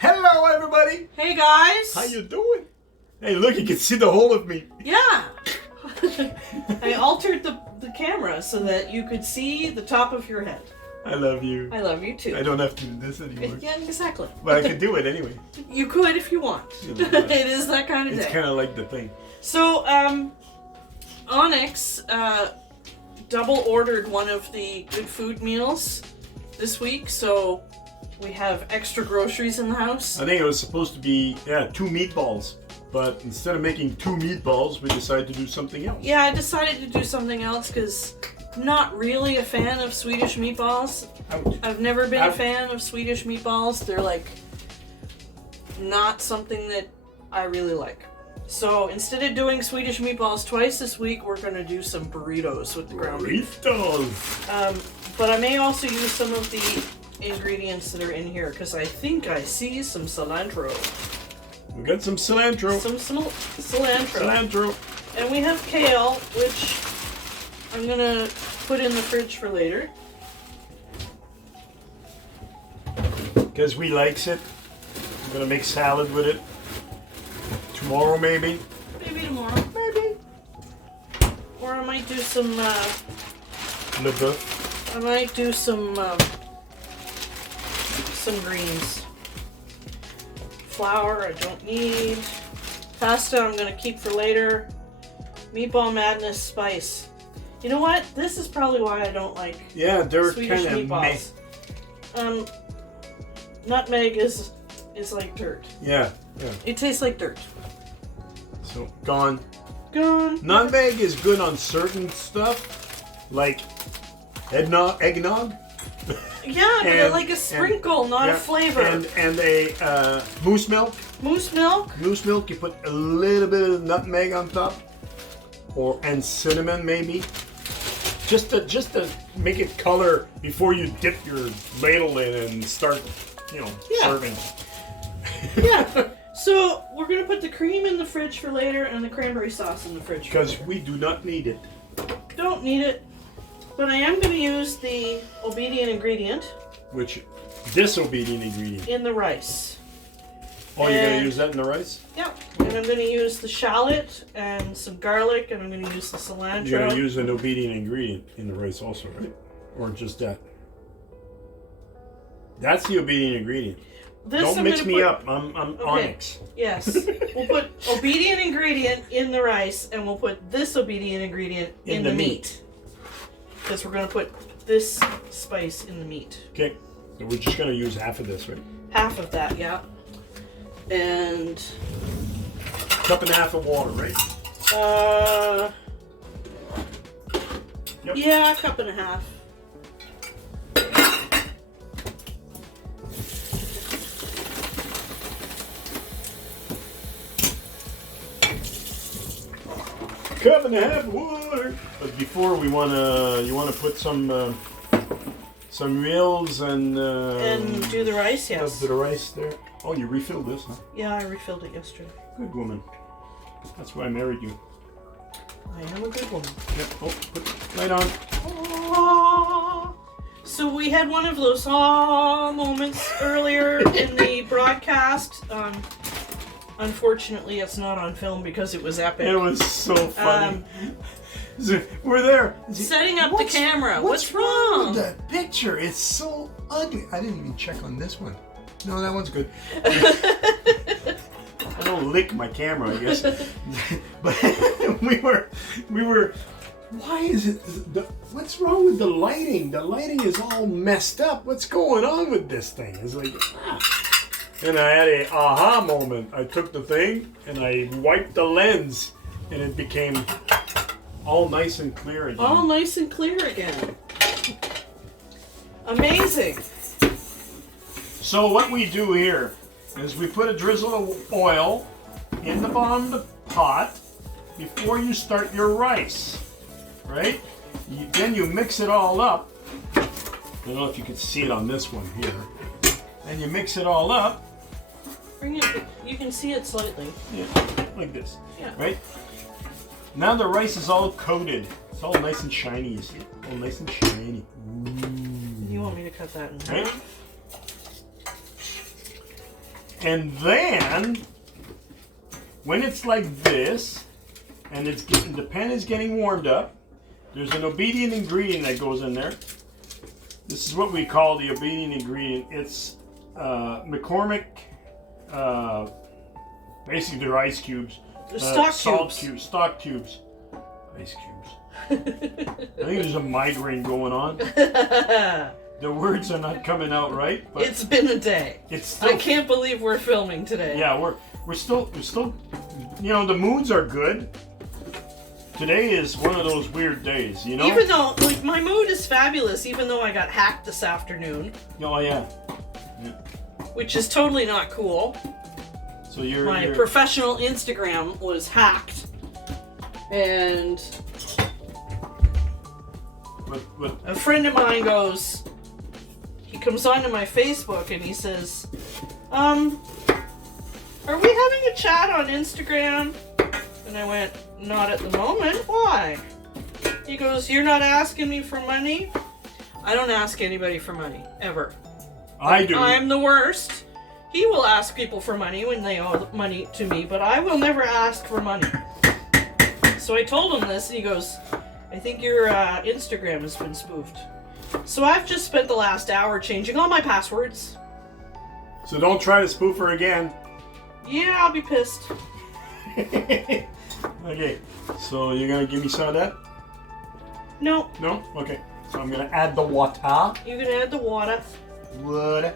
Hello, everybody. Hey, guys. How you doing? Hey, look, you can see the whole of me. Yeah. I altered the camera so that you could see the top of your head. I love you. I love you, too. I don't have to do this anymore. Yeah, exactly. But I can do it anyway. You could if you want. You know, It is that kind of day. It's kind of like the thing. So, Onyx double ordered one of the good food meals this week, so we have extra groceries in the house. I think it was supposed to be, 2 meatballs. But instead of making 2 meatballs, we decided to do something else. Yeah, I decided to do something else because I'm not really a fan of Swedish meatballs. Ouch. I've never been Ouch. a fan of Swedish meatballs. They're like not something that I really like. So instead of doing Swedish meatballs twice this week, we're going to do some burritos with the ground beef. Burritos! But I may also use some of the ingredients that are in here because I think I see some cilantro. We got some cilantro. Some cilantro. Cilantro. And we have kale, which I'm going to put in the fridge for later. Because we likes it. I'm going to make salad with it. Tomorrow, maybe. Maybe tomorrow. Maybe. Or I might do some, Le boeuf. I might do some greens. Flour I don't need. Pasta I'm going to keep for later. Meatball Madness spice. You know what? This is probably why I don't like They're Swedish kind of meatballs. Nutmeg is like dirt. Yeah. It tastes like dirt. So, gone. Gone. Nutmeg is good on certain stuff, like eggnog. Yeah, but like a sprinkle, not a flavor. And a moose milk. Moose milk? Moose milk, you put a little bit of nutmeg on top, and cinnamon maybe, just to make it color before you dip your ladle in and start, serving. Yeah. So we're gonna put the cream in the fridge for later, and the cranberry sauce in the fridge. Because we do not need it. Don't need it. But I am going to use the obedient ingredient. Which, disobedient ingredient. In the rice. Oh, you're going to use that in the rice? Yeah. And I'm going to use the shallot and some garlic, and I'm going to use the cilantro. You're going to use an obedient ingredient in the rice also, right? Or just that? That's the obedient ingredient. Don't mix me up. I'm Onyx. Yes. We'll put obedient ingredient in the rice, and we'll put this obedient ingredient in the meat. Because we're going to put this spice in the meat. Okay, so we're just going to use half of this, right? Half of that, yeah. And... Cup and a half of water, right? Yep. Yeah, a cup and a half. Cup and a half of water. But before you wanna put some meals and do the rice, yes. Do the rice there. Oh, you refilled this, huh? Yeah, I refilled it yesterday. Good woman. That's why I married you. I am a good woman. Yep. Oh, put the light on. Aww. So we had one of those moments earlier in the broadcast. Unfortunately, it's not on film because it was epic. It was so funny. We're there. Setting up the camera. What's wrong with that picture? It's so ugly. I didn't even check on this one. No, that one's good. I don't lick my camera, I guess. But we were. Why is it? What's wrong with the lighting? The lighting is all messed up. What's going on with this thing? It's like. And I had a aha moment. I took the thing and I wiped the lens, and it became all nice and clear again. All nice and clear again. Amazing. So what we do here is we put a drizzle of oil in the bottom of the pot before you start your rice, right? Then you mix it all up. I don't know if you can see it on this one here. And you mix it all up. Bring it. You can see it slightly. Yeah, like this. Yeah. Right? Now the rice is all coated. It's all nice and shiny, you see it? All nice and shiny. Ooh. You want me to cut that in half? Right? And then, when it's like this, and the pan is getting warmed up, there's an obedient ingredient that goes in there. This is what we call the obedient ingredient. It's McCormick, basically they're ice cubes. Stock cubes. Stock cubes. Ice cubes. I think there's a migraine going on. The words are not coming out right. But it's been a day. It's still, I can't believe we're filming today. Yeah, we're still, the moods are good. Today is one of those weird days, Even though, my mood is fabulous, even though I got hacked this afternoon. Oh, yeah. Which is totally not cool. So my professional Instagram was hacked. And a friend of mine he comes onto my Facebook and he says, are we having a chat on Instagram? And I went, not at the moment. Why? He goes, you're not asking me for money? I don't ask anybody for money, ever. I do. I'm the worst. He will ask people for money when they owe money to me, but I will never ask for money. So I told him this, and he goes, I think your Instagram has been spoofed. So I've just spent the last hour changing all my passwords. So don't try to spoof her again. Yeah, I'll be pissed. Okay, so you're going to give me some of that? No. No? Okay. So I'm going to add the water. You're going to add the water. Water.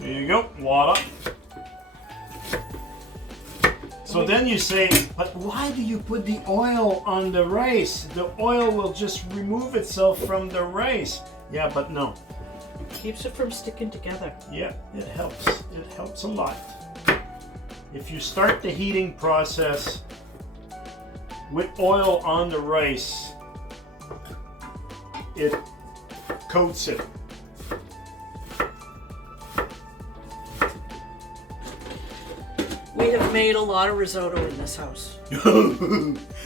There you go. Water. So then you say, but why do you put the oil on the rice? The oil will just remove itself from the rice. Yeah, but no. Keeps it from sticking together. Yeah, it helps. It helps a lot. If you start the heating process with oil on the rice, it coats it. We have made a lot of risotto in this house.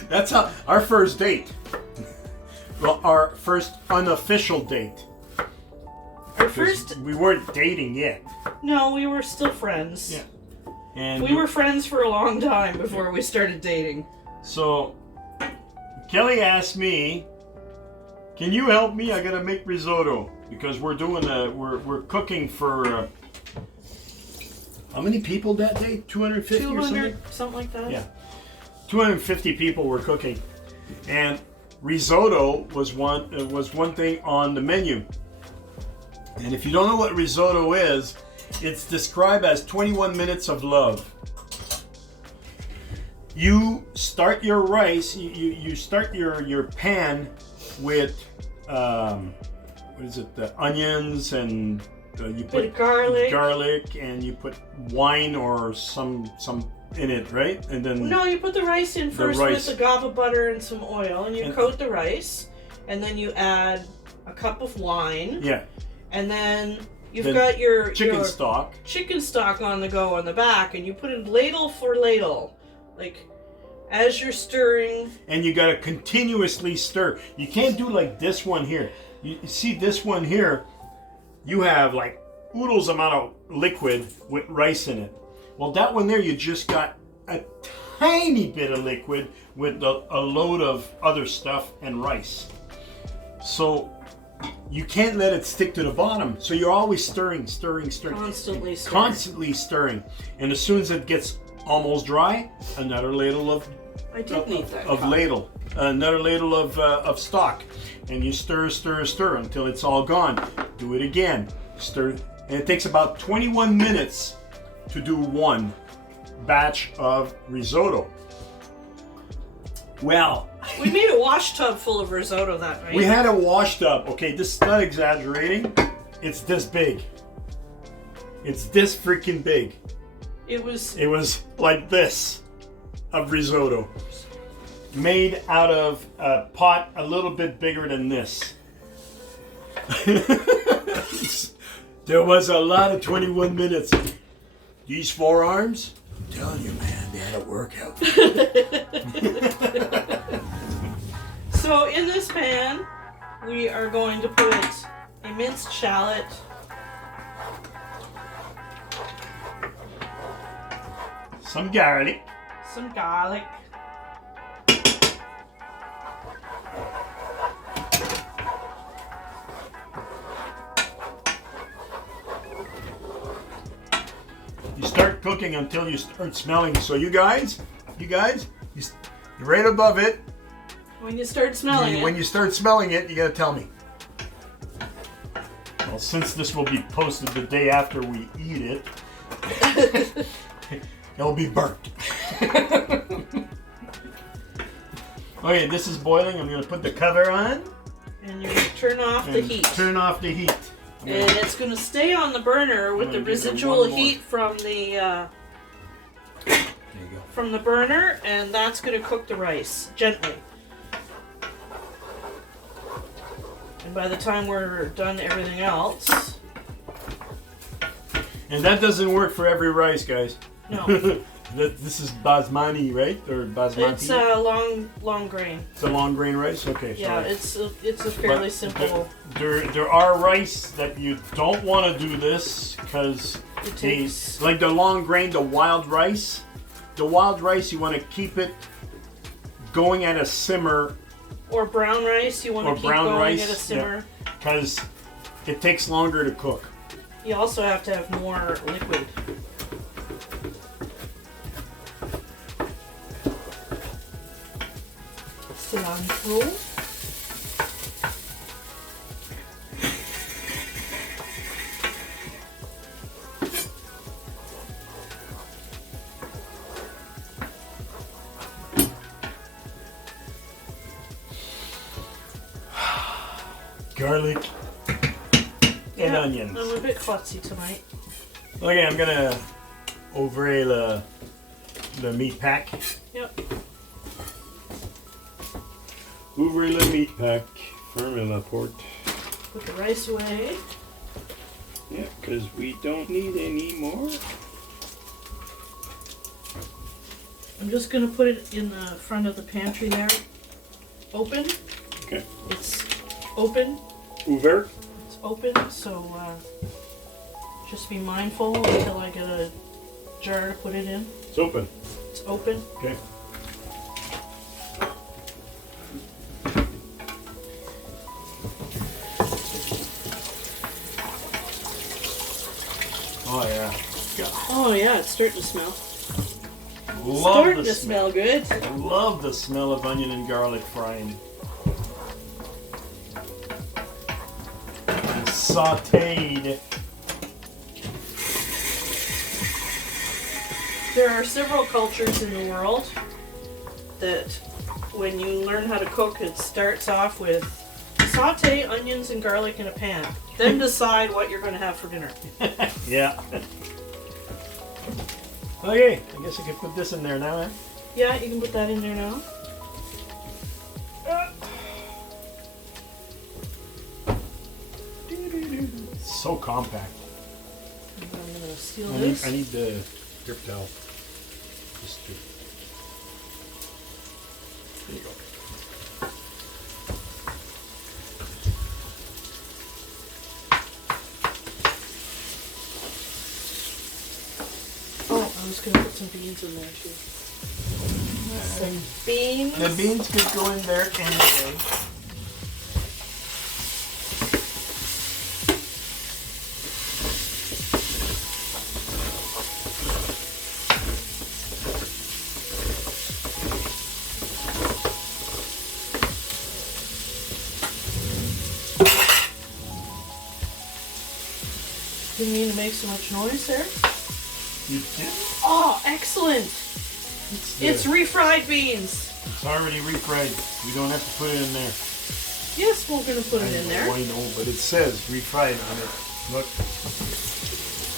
That's our first date. Well, our first unofficial date. Our first... We weren't dating yet. No, we were still friends. Yeah. And we were friends for a long time before we started dating. So, Kelly asked me, can you help me? I gotta make risotto. Because we're doing we're cooking for... how many people that day? 250 or something? Something like that. Yeah. 250 people were cooking. And risotto was one thing on the menu. And if you don't know what risotto is, it's described as 21 minutes of love. You start your rice, you start your pan with, what is it, the onions and you put garlic and you put wine or some in it, right? And then no, you put the rice in first with agave butter and some oil, and you coat the rice, and then you add a cup of wine. Yeah. And then you've got your chicken stock. Chicken stock on the go on the back, and you put it ladle for ladle, like as you're stirring. And you gotta continuously stir. You can't do like this one here. You see this one here, you have like oodles amount of liquid with rice in it. Well, that one there, you just got a tiny bit of liquid with a load of other stuff and rice. So you can't let it stick to the bottom. So you're always stirring. Constantly stirring. And as soon as it gets almost dry, another ladle of another ladle of stock. And you stir until it's all gone. Do it again. Stir. And it takes about 21 minutes to do one batch of risotto. Well, we made a wash tub full of risotto that night. We had a wash tub. Okay, this is not exaggerating. It's this big. It's this freaking big. It was like this of risotto. Made out of a pot a little bit bigger than this. There was a lot of 21 minutes. These forearms, I'm telling you, man, they had a workout. So in this pan, we are going to put a minced shallot, Some garlic. Some garlic. You start cooking until you start smelling. So you guys, you're right above it. When you start smelling it. When you start smelling it, you gotta tell me. Well, since this will be posted the day after we eat it, it'll be burnt. Okay, this is boiling. I'm gonna put the cover on. And you're gonna turn off the heat. Turn off the heat. And it's gonna stay on the burner with the residual heat from the there you go. from the burner, and that's gonna cook the rice gently. And by the time we're done everything else, and that doesn't work for every rice, guys. no, This is basmati, right? Or basmati? it's a long grain. It's a long grain rice. Okay. Yeah, Sorry. it's a fairly simple. There are rice that you don't want to do this because It takes like the long grain, the wild rice. The wild rice, you want to keep it going at a simmer. or brown rice. You want to keep going at a simmer. Because it takes longer to cook. You also have to have more liquid. Cilantro. Garlic and onions. I'm a bit klutzy tonight. Okay, I'm gonna ouvrir the meat pack. Yep. Ouvrir le meat pack. Ferme la porte. Put the rice away. Yeah, because we don't need any more. I'm just gonna put it in the front of the pantry there. Open. Okay. It's open. Ouvert. It's open, so just be mindful until I get a jar to put it in. It's open. It's open. Okay. Oh yeah. God. Oh yeah, it's starting to smell. Love Starting the to smell good. I love the smell of onion and garlic frying. And sauteed. There are several cultures in the world that when you learn how to cook, it starts off with saute onions and garlic in a pan. Then decide what you're going to have for dinner. Yeah. Okay, I guess I can put this in there now, eh? Yeah, you can put that in there now. It's so compact. And I'm going to seal I this. need the drip towel. Just to... There you go. Oh, I was going to put some beans in there too. Some beans. The beans could go in there anyway. Didn't mean to make so much noise there. You did? Oh, excellent! It's refried beans. It's already refried. We don't have to put it in there. Yes, we're going to put it in there. I know, but it says refried on it. Look.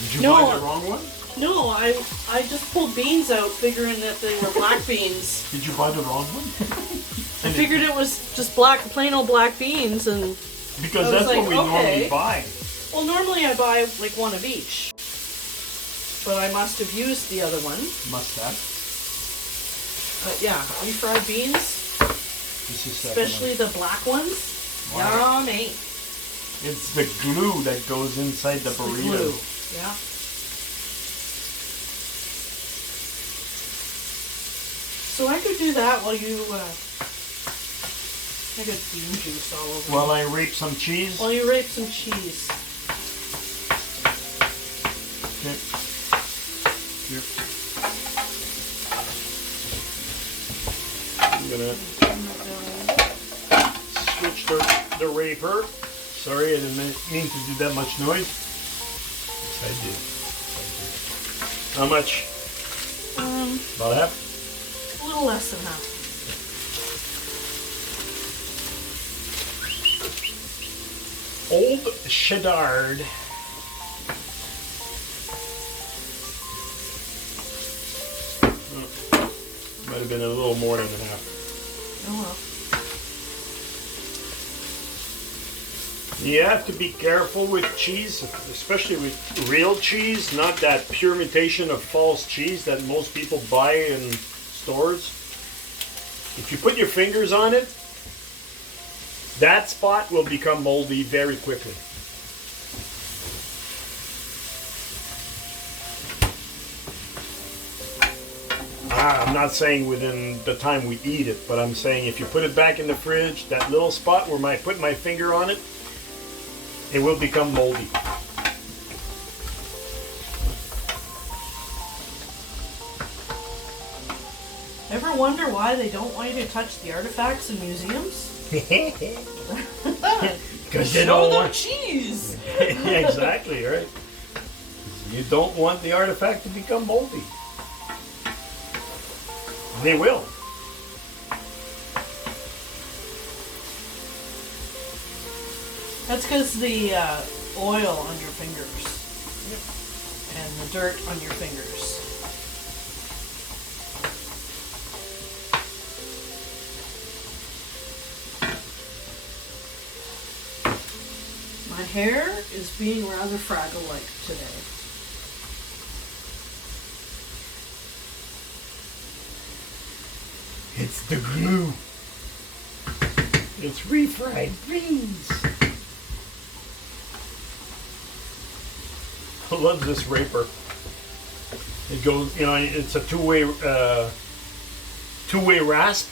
Did you No. buy the wrong one? No, I just pulled beans out figuring that they were black beans. Did you buy the wrong one? I figured it was just plain old black beans, and Because I was that's like, what we normally okay. buy. well, normally I buy like one of each. But I must have used the other one. Must have. But yeah, refried beans, This is second especially the black ones. Wow. Yummy. It's the glue that goes inside the The burrito. glue. Yeah. So I could do that while you, I got bean juice all over. While I rape some cheese. While you rape some cheese. Okay. Here. I'm gonna switch the raper. Sorry, I didn't mean to do that much noise. Yes, I did. How much? About half? A little less than half. Old Cheddar. Might have been a little more than half. Oh well. You have to be careful with cheese, especially with real cheese, not that pure imitation of false cheese that most people buy in stores. If you put your fingers on it, that spot will become moldy very quickly. I'm not saying within the time we eat it, but I'm saying if you put it back in the fridge, that little spot where I put my finger on it, it will become moldy. Ever wonder why they don't want you to touch the artifacts in museums? Because they Show don't them want cheese. Exactly, right? You don't want the artifact to become moldy. They will. That's because the oil on your fingers and the dirt on your fingers. My hair is being rather Fraggle-like today. It's the glue. It's refried beans. I love this raper. It goes, you know, it's a two-way rasp.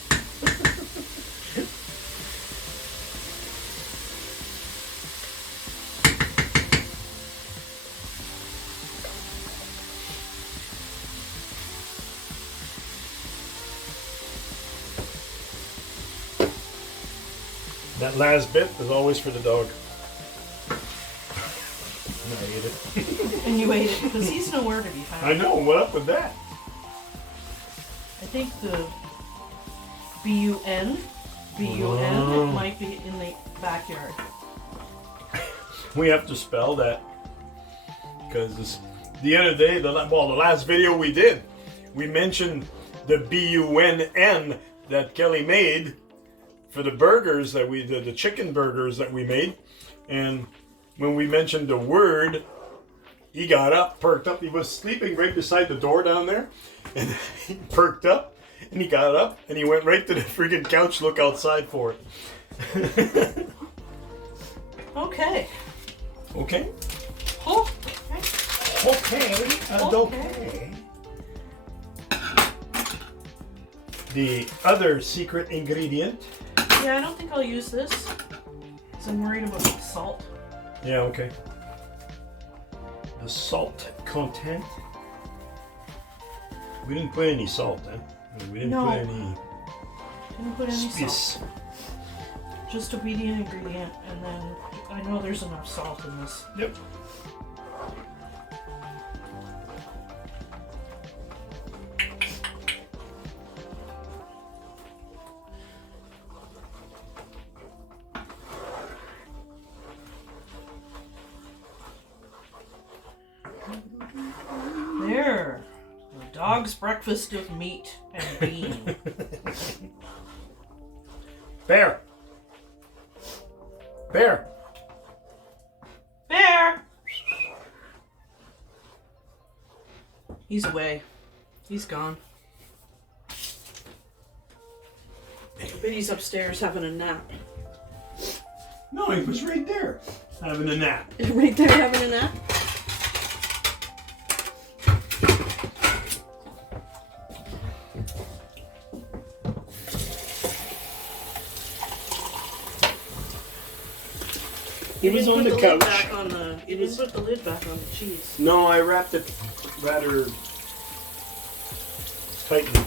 That last bit is always for the dog. And I ate it. And you ate it because he's nowhere to be found. I know. What up with that? I think the B-U-N, it might be in the backyard. We have to spell that because the other day, the last video we did, we mentioned the B-U-N-N that Kelly made for the burgers that we did, the chicken burgers that we made, and when we mentioned the word, he got up, perked up. He was sleeping right beside the door down there, and he perked up, and he got up, and he went right to the freaking couch to look outside for it. Okay. Okay. Okay. Okay. The other secret ingredient. Yeah, I don't think I'll use this because I'm worried about the salt. Yeah, okay. The salt content. We didn't put any salt, huh? We didn't put any. Didn't put any spice. salt. Just obedient ingredient, and then I know there's enough salt in this. Yep. There. The dog's breakfast of meat and bean. Bear. Bear. Bear! He's away. He's gone. I bet he's upstairs having a nap. No, he was right there having a nap. Right there having a nap? He was on the couch. You didn't put the lid back on the cheese. No, I wrapped it rather tightly.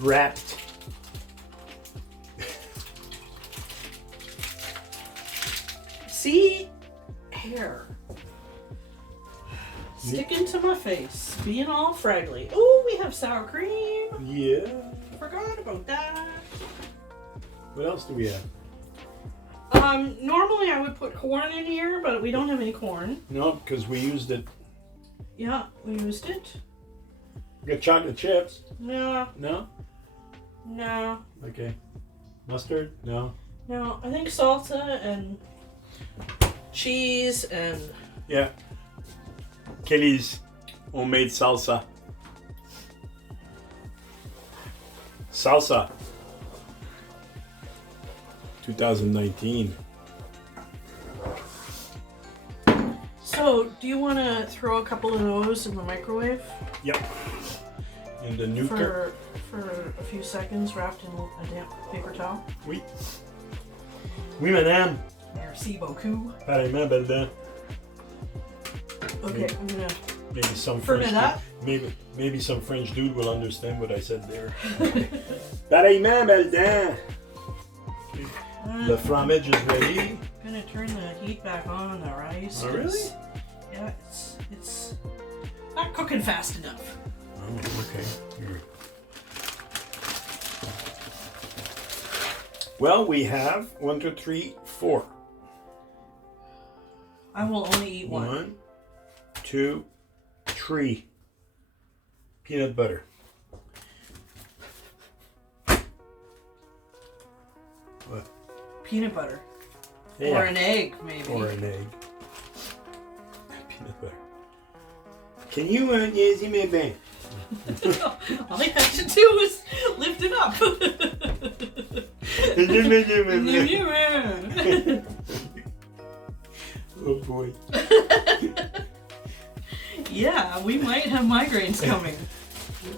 Wrapped. See? Hair. Sticking to my face. Being all fraggly. Oh, we have sour cream. Yeah. Forgot about that. What else do we have? Normally I would put corn in here, but we don't have any corn. No, because we used it. Yeah, we used it. We got chocolate chips. No. No? No. Okay. Mustard? No. No, I think salsa and cheese and... Yeah. Kelly's homemade salsa. Salsa. 2019. So, do you want to throw a couple of those in the microwave? Yep. In the nuker. For a few seconds, wrapped in a damp paper towel. Oui. Oui, madame. Merci beaucoup. Pareillement, belle dent. Okay, I'm gonna Maybe some ferment French that. maybe some French dude will understand what I said there. Pareillement, belle dent. The fromage is ready. I'm gonna turn the heat back on the rice. Oh, really? Yeah, it's not cooking fast enough. Oh, okay. Here. Well, we have 1, 2, 3, 4. I will only eat one. 1, 2, 3. Peanut butter. What? Peanut butter. Yeah. Or an egg, maybe. Or an egg. Peanut butter. Can you yes, you may be. All you have to do is lift it up. Oh boy. Yeah, we might have migraines coming.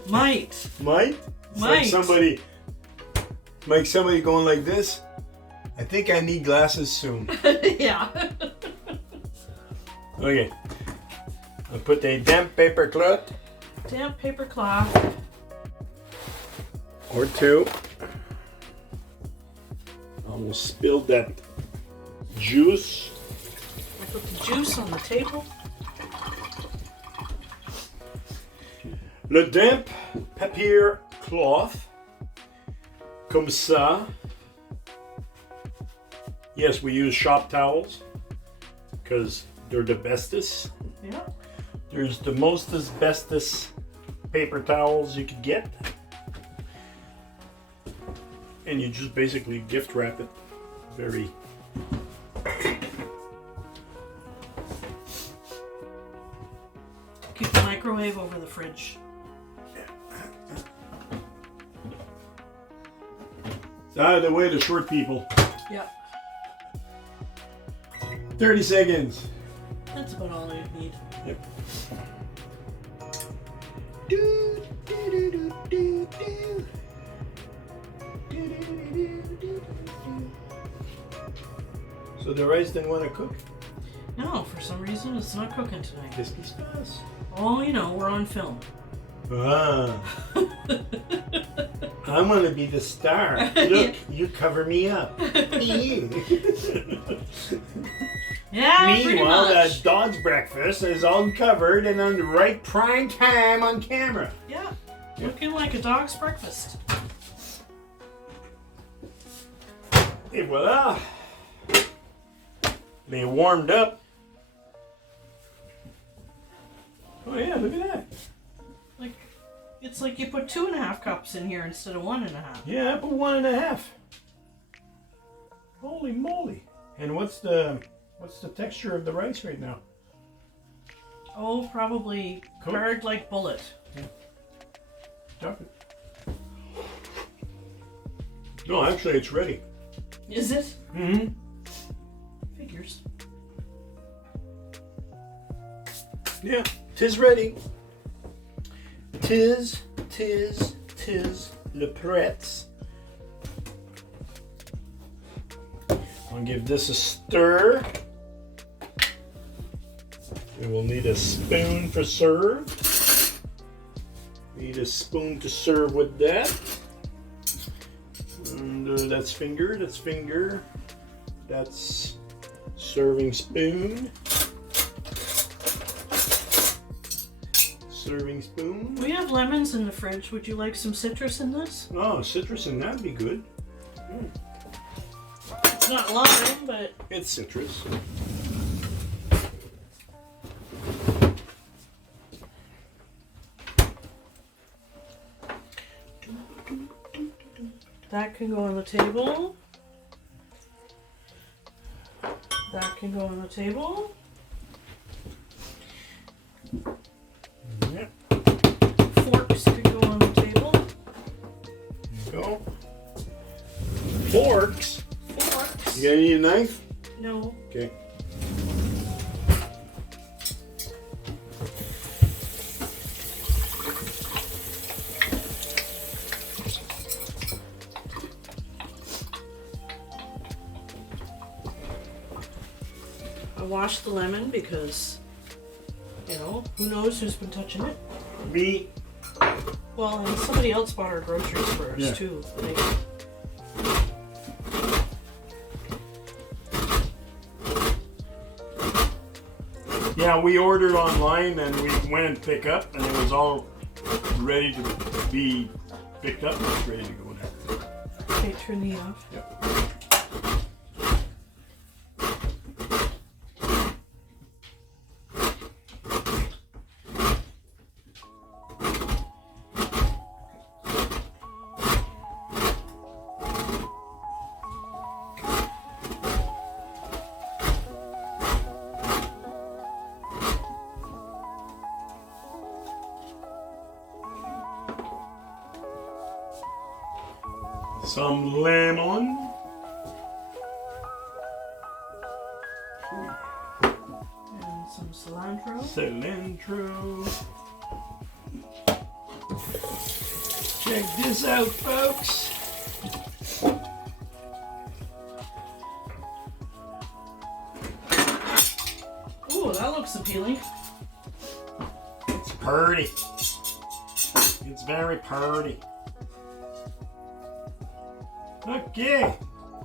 Might. Might? It's like somebody going like this. I think I need glasses soon. Yeah. Okay. I'll put a damp paper cloth. Damp paper cloth. Or two. Almost spilled that juice. I put the juice on the table. Le damp papier cloth. Comme ça. Yes, we use shop towels because they're the bestest. Yeah. There's the most asbestos paper towels you could get. And you just basically gift wrap it. Very... Keep the microwave over the fridge. It's out of the way, the short people. Yeah. 30 seconds. That's about all you need. Yep. So the rice didn't want to cook? No, for some reason it's not cooking tonight. Qu'est-ce qui se passe? Oh, you know, we're on film. Ah. I'm gonna be the star. Look, you cover me up. You. Yeah, pretty Meanwhile, much. the dog's breakfast is uncovered and on the right prime time on camera. Yeah, looking like a dog's breakfast. Et voila. They warmed up. Oh yeah, look at that. Like, it's like you put 2.5 cups in here instead of 1.5. Yeah, I put 1.5. Holy moly! And what's the texture of the rice right now? Oh, probably Cooked? hard like bullet. Drop it. No, actually, it's ready. Is it? Mm-hmm. Figures. Yeah, 'tis ready. Tis le prêt. I'll give this a stir. We will need a spoon for serve. Need a spoon to serve with that. And that's finger, that's finger. That's serving spoon. Serving spoon. We have lemons in the fridge. Would you like some citrus in this? Oh, citrus in that'd be good. It's not lime, but It's citrus. that can go on the table. That can go on the table. Yep. Forks could go on the table. There you go. Forks. Forks. You gonna need a knife? No. Okay. I washed the lemon because, you know, who knows who's been touching it. Me. Well, and somebody else bought our groceries for us Yeah. too. Yeah, we ordered online and we went and pick up and it was all ready to be picked up. It's ready to go now. Okay, turn the off. Yep. Some lemon. And some cilantro. Cilantro. Check this out, folks. Ooh, that looks appealing. It's pretty. It's very pretty. Okay,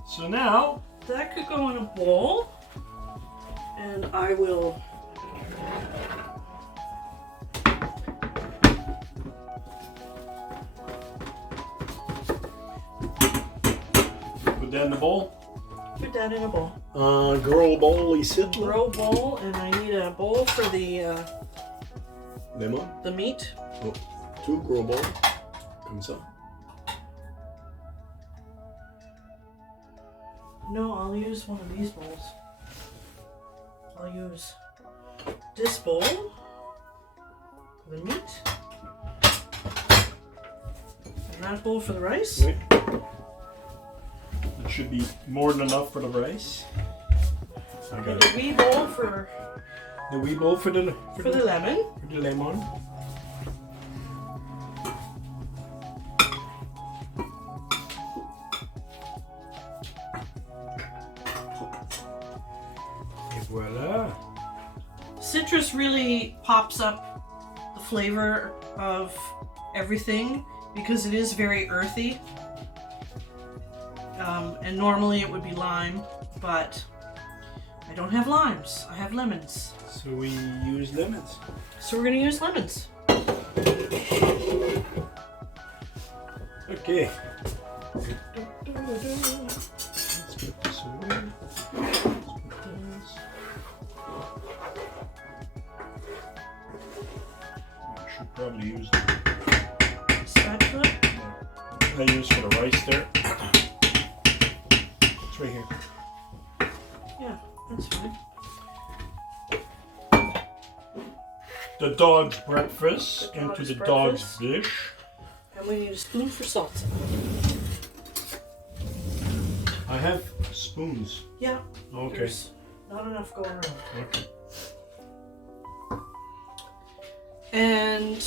so now That could go in a bowl. And I will put that in the bowl. put that in a bowl. Grow bowl, he said. Grow bowl, and I need a bowl for Lemon. the meat. Oh, 2 grow bowl. Comme ça. No, I'll use one of these bowls. I'll use this bowl for the meat. And that bowl for the rice. Wait. It should be more than enough for the rice. I And got a it. wee bowl for The wee bowl for the lemon. for the lemon. Et voilà. Citrus really pops up the flavor of everything because it is very earthy. And normally it would be lime, but I don't have limes. I have lemons. So we use lemons. So we're gonna use lemons. Okay. Let's put this away. Let's put this. I should probably use the Spatula. I use for the rice there. It's right here. Yeah, that's fine. The dog's breakfast The into dog's the breakfast. dog's dish. And we need a spoon for salt. I have spoons. Yeah. Okay. There's not enough going around. Okay. And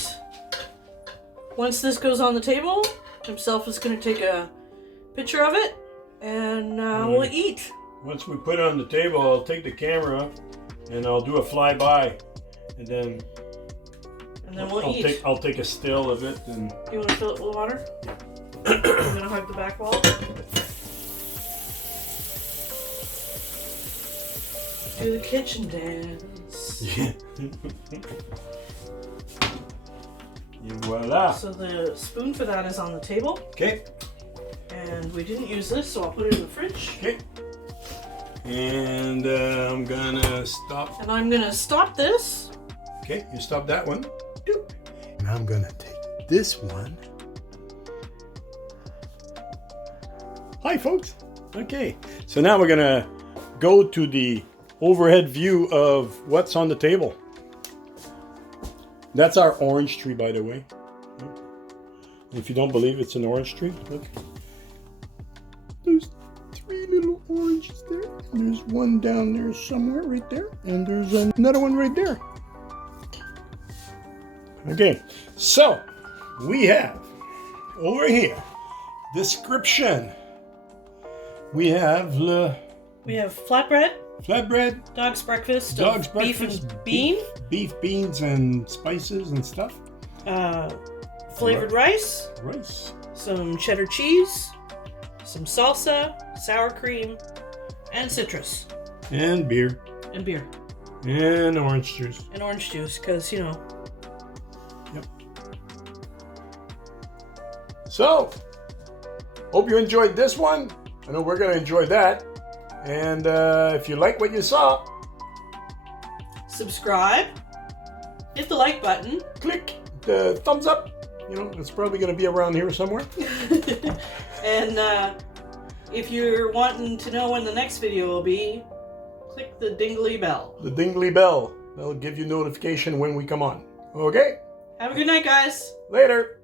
once this goes on the table, himself is going to take a picture of it, and we'll eat. once we put it on the table, I'll take the camera and I'll do a flyby, and then we'll eat. I'll take a still of it. And you want to fill it with water? I'm gonna hug the back wall. Do the kitchen dance. Yeah. And voila. So the spoon for that is on the table. Okay. And we didn't use this, so I'll put it in the fridge. Okay. And I'm gonna stop. And I'm gonna stop this. Okay, you stop that one. And I'm gonna take this one. Hi, folks. Okay, so now we're gonna go to the overhead view of what's on the table. That's our orange tree, by the way. If you don't believe it's an orange tree, look. There's 3 little oranges there. There's one down there somewhere right there. And there's another one right there. Okay, so we have over here description. We have flatbread, dog's breakfast, beef and beef, beans, and spices and stuff. Flavored rice, some cheddar cheese, some salsa, sour cream, and citrus, and beer, and orange juice, because you know. Yep. So, hope you enjoyed this one. I know we're gonna enjoy that. And if you like what you saw, subscribe, hit the like button, click the thumbs up. You know, it's probably going to be around here somewhere. And if you're wanting to know when the next video will be, click the dingly bell. The dingly bell. That'll give you notification when we come on. Okay? Have a good night, guys. Later.